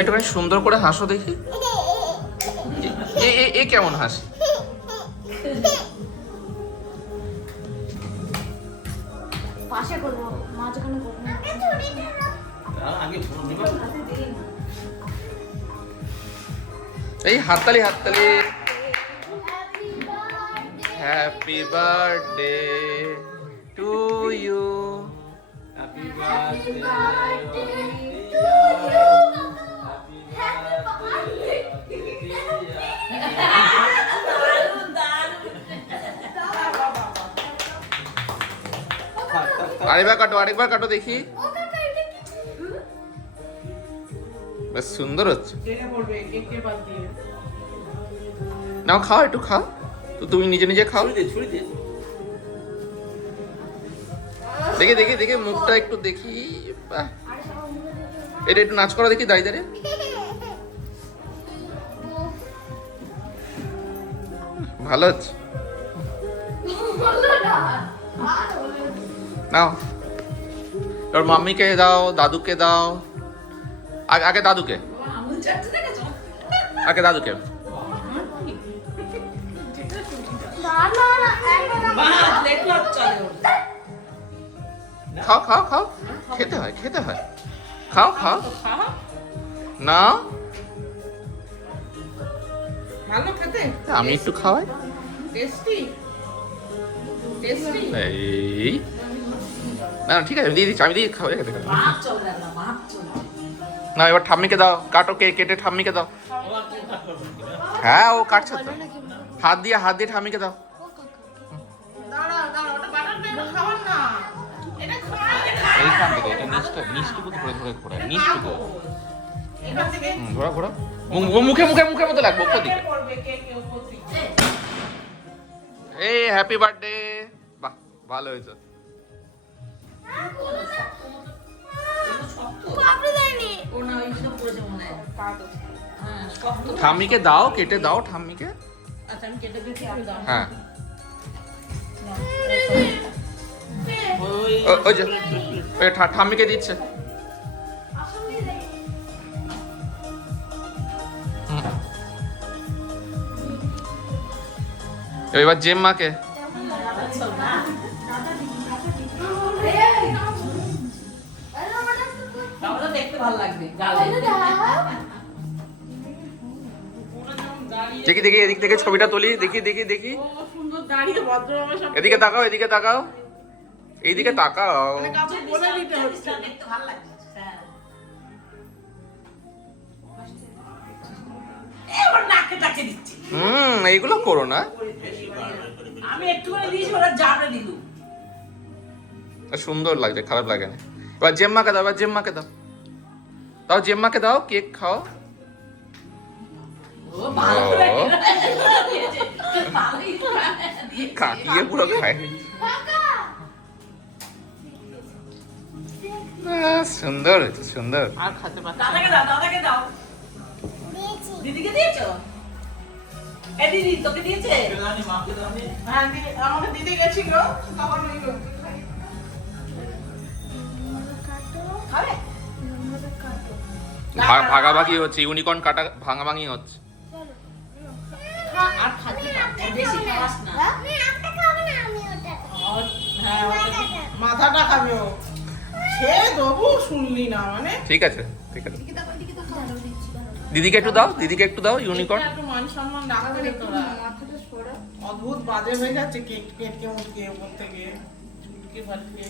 একটুখানি সুন্দর করে হাসো দেখি। এ কেমন হাসি? পাশে করবো, মাঝখানে করবো না। এই হাততালি হাততালি। Happy birthday to you. Happy birthday আরেকবার কাটো দেখি। বেশ সুন্দর হচ্ছে। নাও খাও, একটু খাও তো, তুমি নিজে নিজে খাও। দেখে দেখে দেখে মুখটা একটু দেখি। বাহ, এটা একটু নাচ করো দেখি দাঁড়িয়ে দাঁড়িয়ে। ভালো হচ্ছে। নাও তোর মাম্মিকে দাও, দাদুকে দাও। আগে দাদুকে, আগে দাদুকে। খাও খাও খাও, খেতে হয় খেতে হয়। খাও খাও না, ভালো খেতে, আমি একটু খাওয়াই। Tasty tasty. এই না ঠিক আছে, দিয়ে দিচ্ছি আমি, দিয়ে খাওয়াই। না এবার ঠাম্মিকে দাও, কাটো, কেটে ঠাম্মিকে দাও। হ্যাঁ ও কাটছে তো, হাত দিয়ে ঠাম্মিকে দাও। দাঁড়াও দাঁড়াও, ওটা বাটার পেপার খাওয়ার না, এটা খাওয়া। এইখান থেকে এটা নিচটুকু ধরে ধরে ঘোরা, নিচটুকু এখান থেকে ঘোরা ঘোরা। মুখে মুখে মুখের মতো লাগবে উপর দিকে। পড়বে কেক উপর থেকে। এই হ্যাপি বার্থডে। বাহ ভালো হয়েছে। ঠাম্মিকে দাও, কেটে দাও ঠাম্মিকে। আচ্ছা আমি কেটে দিচ্ছি, আমি দাও। হ্যাঁ ওই ওই যে ঠাম্মিকে দিচ্ছে। হুম। এবার জেম্মাকে। দেখতে ভালো লাগবে গালে। দেখি দেখি এদিক থেকে ছবিটা তুলি, দেখি দেখি দেখি। ও সুন্দর দাঁড়িয়ে ভদ্রভাবে সব এদিকে তাকাও, এদিকে তাকাও, এইদিকে তাকাও। মানে কাউকে বলে দিতে হচ্ছে। দেখতে ভালো লাগছে। হ্যাঁ। এবার নাকে টাকে দিচ্ছি। এইগুলো করো না। আমি একটুখানি দিয়েছি, ওরা যাবে দিলু। সুন্দর লাগছে, খারাপ লাগে না। এবার জেম্মাকে দাও, এবার জেম্মাকে দাও, দাও জেম্মাকে দাও, কেক খাও। ও ভালো করে দিয়েছে। ভালোই দিয়েছে। কাকিয়ে পুরো খায়। সুন্দর হয়েছে, সুন্দর। আর খেতে পারছি দাদাকে দাও, দাদাকে দাও। দিদিকে দিয়েছো? এ দিদি তোকে দিয়েছে? হ্যাঁ আমাকে দিতে গেছিল তখন ওই খাবে? ভাগাভাগি হচ্ছে, ইউনিকর্ন কাটা ভাঙাভাঙি হচ্ছে। আর খাতে বেশি খাস না। হ্যাঁ মাথাটা খাবে ও। সে দেবো শুনলি না মানে। ঠিক আছে ঠিক আছে, দিদিকে একটু দাও, দিদিকে একটু দাও ইউনিকর্ন। একটু মান সম্মান রাখতে রে তোরা। অদ্ভুত বাজে হয়ে যাচ্ছে কেক পেটকে মুটকে উপর থেকে চুলকে ফাটকে।